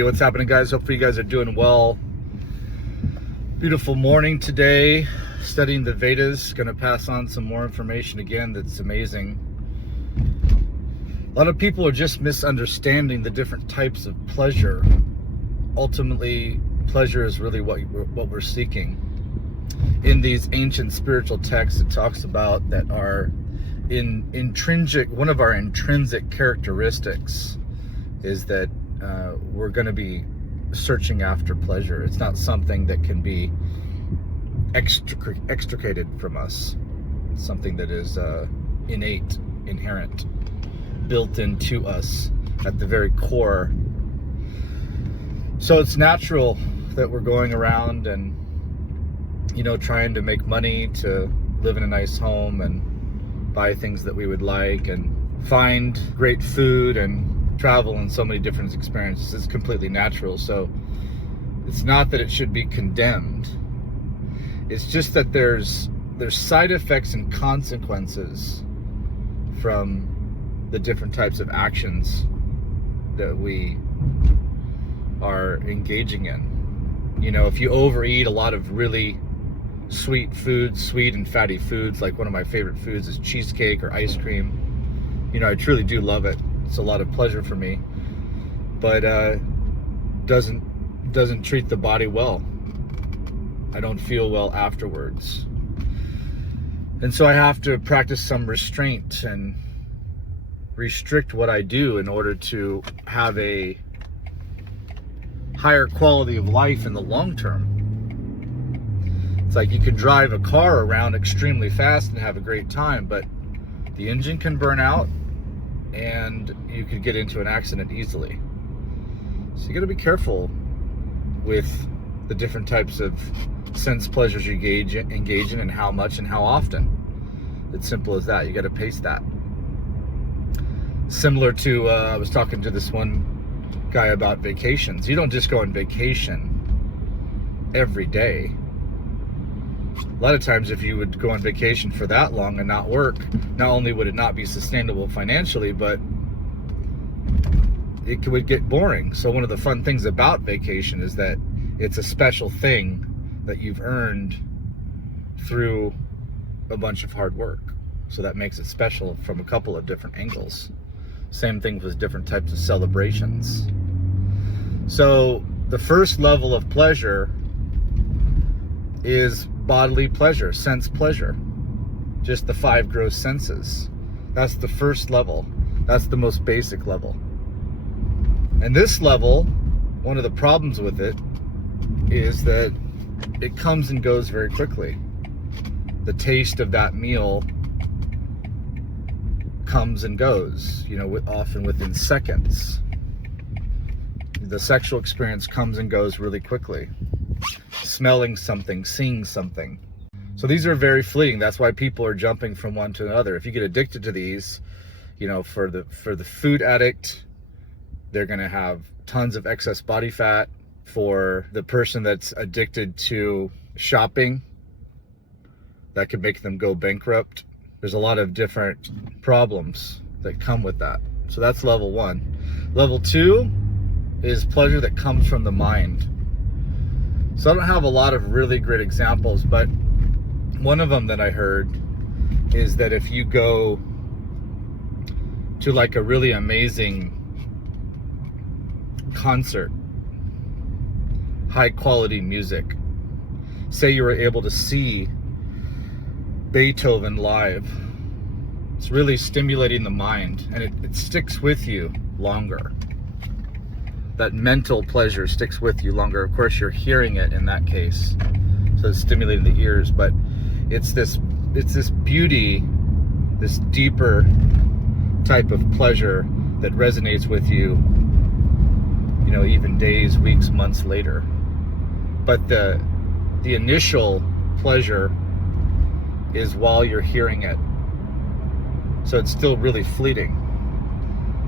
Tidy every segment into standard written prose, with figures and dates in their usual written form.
Hey, what's happening, guys? Hopefully you guys are doing well. Beautiful morning today, studying the Vedas. Going to pass on some more information again that's amazing. A lot of people are just misunderstanding the different types of pleasure. Ultimately, pleasure is really what we're seeking. In these ancient spiritual texts, it talks about that one of our intrinsic characteristics is that we're going to be searching after pleasure. It's not something that can be extricated from us. It's something that is innate, inherent, built into us at the very core. So it's natural that we're going around and, trying to make money to live in a nice home and buy things that we would like and find great food and travel in so many different experiences. It's completely natural. So it's not that it should be condemned. It's just that there's side effects and consequences from the different types of actions that we are engaging in. If you overeat a lot of really sweet foods, sweet and fatty foods, like one of my favorite foods is cheesecake or ice cream. I truly do love it. It's a lot of pleasure for me, but doesn't treat the body well. I don't feel well afterwards. And so I have to practice some restraint and restrict what I do in order to have a higher quality of life in the long term. It's like you can drive a car around extremely fast and have a great time, but the engine can burn out and you could get into an accident easily. So you got to be careful with the different types of sense pleasures you engage in and how much and how often. It's simple as that. You got to pace that. Similar to, I was talking to this one guy about vacations. You don't just go on vacation every day. A lot of times if you would go on vacation for that long and not work, not only would it not be sustainable financially, but it would get boring. So one of the fun things about vacation is that it's a special thing that you've earned through a bunch of hard work. So that makes it special from a couple of different angles. Same thing with different types of celebrations. So the first level of pleasure is bodily pleasure, sense pleasure. Just the 5 gross senses. That's the first level. That's the most basic level. And this level, one of the problems with it is that it comes and goes very quickly. The taste of that meal comes and goes, often within seconds. The sexual experience comes and goes really quickly. Smelling something, seeing something. So these are very fleeting. That's why people are jumping from one to another. If you get addicted to these, for the food addict, they're going to have tons of excess body fat. For the person that's addicted to shopping, that could make them go bankrupt. There's a lot of different problems that come with that. So that's level 1. Level 2 is pleasure that comes from the mind. So I don't have a lot of really great examples, but one of them that I heard is that if you go to like a really amazing concert, high quality music, say you were able to see Beethoven live, it's really stimulating the mind and it sticks with you longer. That mental pleasure sticks with you longer. Of course, you're hearing it in that case, so it's stimulating the ears, but it's this beauty, this deeper type of pleasure that resonates with you, even days, weeks, months later. But the initial pleasure is while you're hearing it, so it's still really fleeting.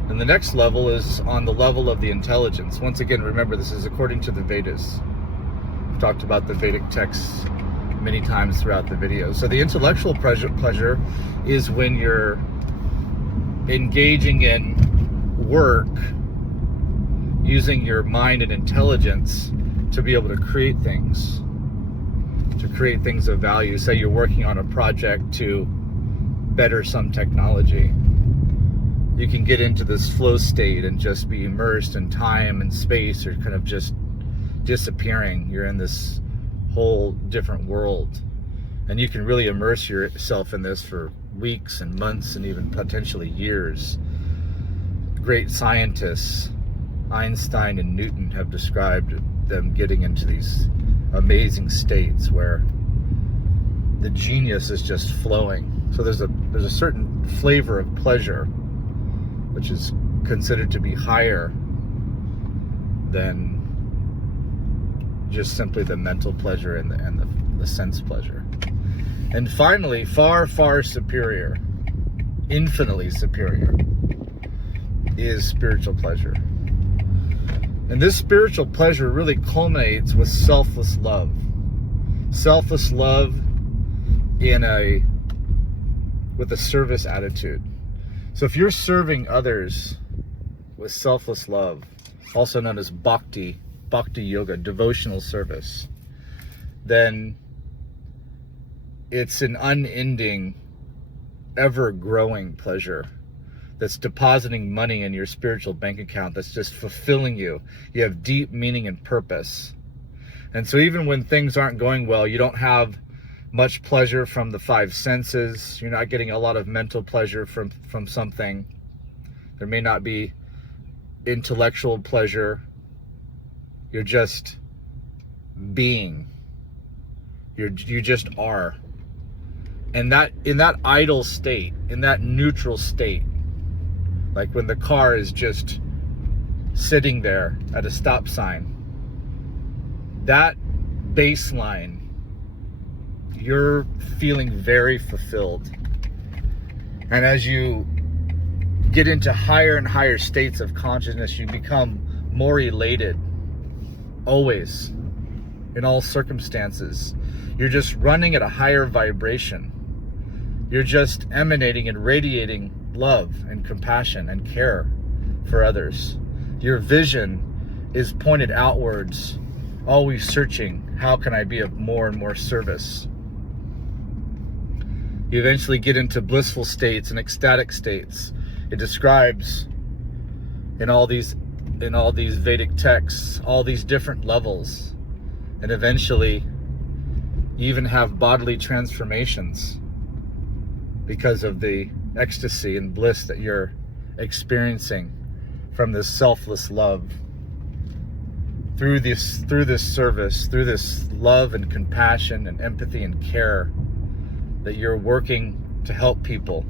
And the next level is on the level of the intelligence. Once again, remember, this is according to the Vedas. I've talked about the Vedic texts many times throughout the video. So the intellectual pleasure is when you're engaging in work using your mind and intelligence to be able to create things of value. Say you're working on a project to better some technology. You can get into this flow state and just be immersed in time and space, or kind of just disappearing. You're in this whole different world, and you can really immerse yourself in this for weeks and months and even potentially years. Great scientists, Einstein and Newton, have described them getting into these amazing states where the genius is just flowing. So there's a certain flavor of pleasure which is considered to be higher than just simply the mental pleasure and the sense pleasure. And finally, far, far superior, infinitely superior, is spiritual pleasure. And this spiritual pleasure really culminates with selfless love. Selfless love with a service attitude. So if you're serving others with selfless love, also known as bhakti yoga, devotional service, then it's an unending, ever-growing pleasure that's depositing money in your spiritual bank account, that's just fulfilling you. You have deep meaning and purpose. And so even when things aren't going well, you don't have much pleasure from the five senses. You're not getting a lot of mental pleasure from something. There may not be intellectual pleasure. You're just being. You just are. And that in that idle state, in that neutral state, like when the car is just sitting there at a stop sign, that baseline, you're feeling very fulfilled. And as you get into higher and higher states of consciousness, you become more elated, always, in all circumstances. You're just running at a higher vibration. You're just emanating and radiating love and compassion and care for others. Your vision is pointed outwards, always searching, how can I be of more and more service? You eventually get into blissful states and ecstatic states. It describes in all these Vedic texts, all these different levels. And eventually you even have bodily transformations because of the ecstasy and bliss that you're experiencing from this selfless love. Through this service, through this love and compassion and empathy and care that you're working to help people.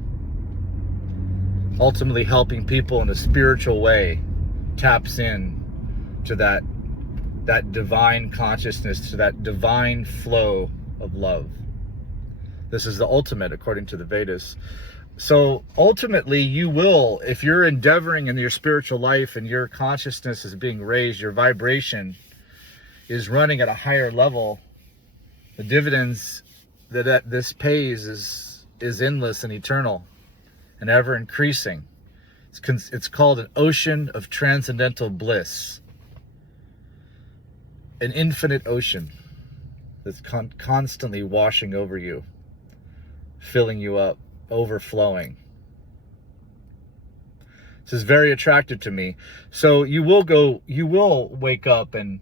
Ultimately helping people in a spiritual way taps in to that divine consciousness, to that divine flow of love. This is the ultimate, according to the Vedas. So ultimately you will, if you're endeavoring in your spiritual life and your consciousness is being raised, your vibration is running at a higher level, the dividends that this pays is endless and eternal and ever increasing. It's called an ocean of transcendental bliss. An infinite ocean that's constantly washing over you, filling you up, overflowing. This is very attractive to me. So you will wake up and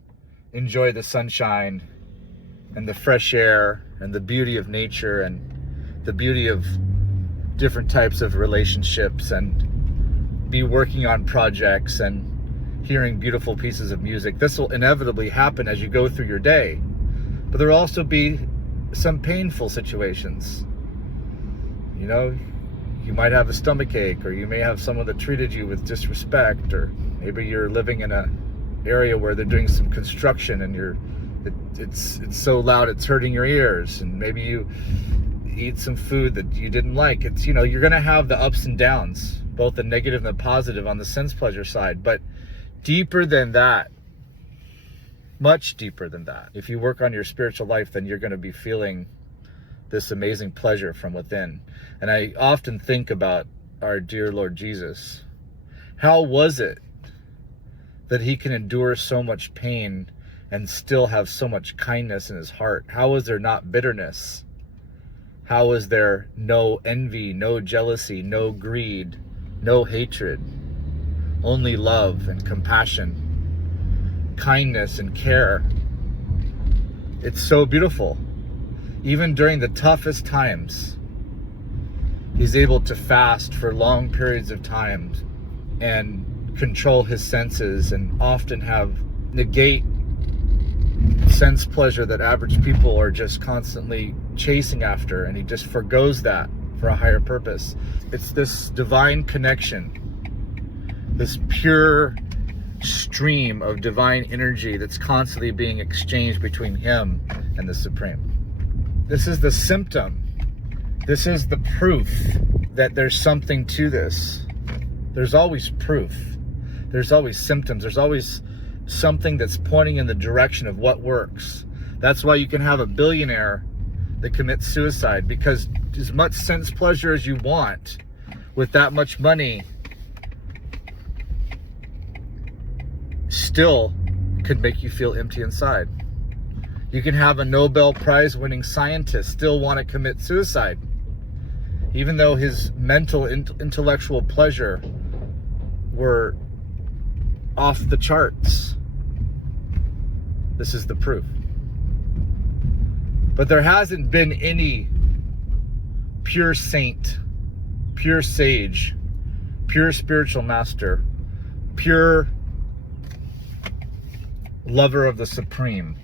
enjoy the sunshine and the fresh air and the beauty of nature and the beauty of different types of relationships, and be working on projects and hearing beautiful pieces of music. This will inevitably happen as you go through your day. But there will also be some painful situations. You know, you might have a stomach ache, or you may have someone that treated you with disrespect, or maybe you're living in an area where they're doing some construction and it's so loud it's hurting your ears, and maybe you eat some food that you didn't like. It's, you know, you're going to have the ups and downs, both the negative and the positive on the sense pleasure side. But deeper than that, much deeper than that, if you work on your spiritual life, then you're going to be feeling this amazing pleasure from within. And I often think about our dear Lord Jesus. How was it that he can endure so much pain and still have so much kindness in his heart? How is there not bitterness? How is there no envy, no jealousy, no greed, no hatred? Only love and compassion, kindness and care. It's so beautiful. Even during the toughest times, he's able to fast for long periods of time and control his senses and often negate sense pleasure that average people are just constantly chasing after, and he just forgoes that for a higher purpose. It's this divine connection, this pure stream of divine energy that's constantly being exchanged between him and the Supreme. This is the symptom. This is the proof that there's something to this. There's always proof. There's always symptoms. There's always something that's pointing in the direction of what works. That's why you can have a billionaire that commits suicide, because as much sense pleasure as you want with that much money still could make you feel empty inside. You can have a Nobel Prize winning scientist still want to commit suicide, even though his mental intellectual pleasure were off the charts. This is the proof. But there hasn't been any pure saint, pure sage, pure spiritual master, pure lover of the Supreme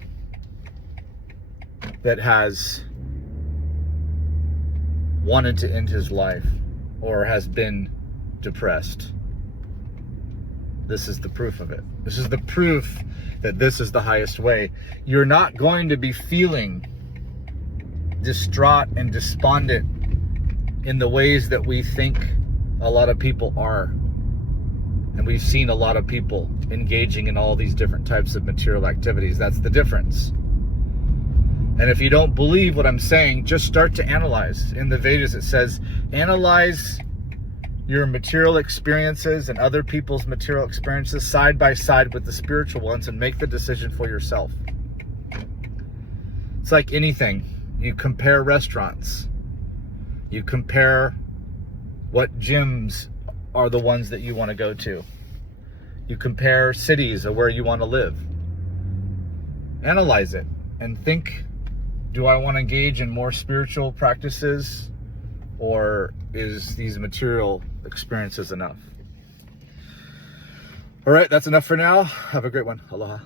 that has wanted to end his life or has been depressed. This is the proof of it. This is the proof that this is the highest way. You're not going to be feeling distraught and despondent in the ways that we think a lot of people are. And we've seen a lot of people engaging in all these different types of material activities. That's the difference. And if you don't believe what I'm saying, just start to analyze. In the Vedas it says, analyze your material experiences and other people's material experiences side by side with the spiritual ones and make the decision for yourself. It's like anything. You compare restaurants. You compare what gyms are the ones that you want to go to. You compare cities of where you want to live. Analyze it and think, do I want to engage in more spiritual practices, or is these material experiences enough? All right, that's enough for now. Have a great one. Aloha.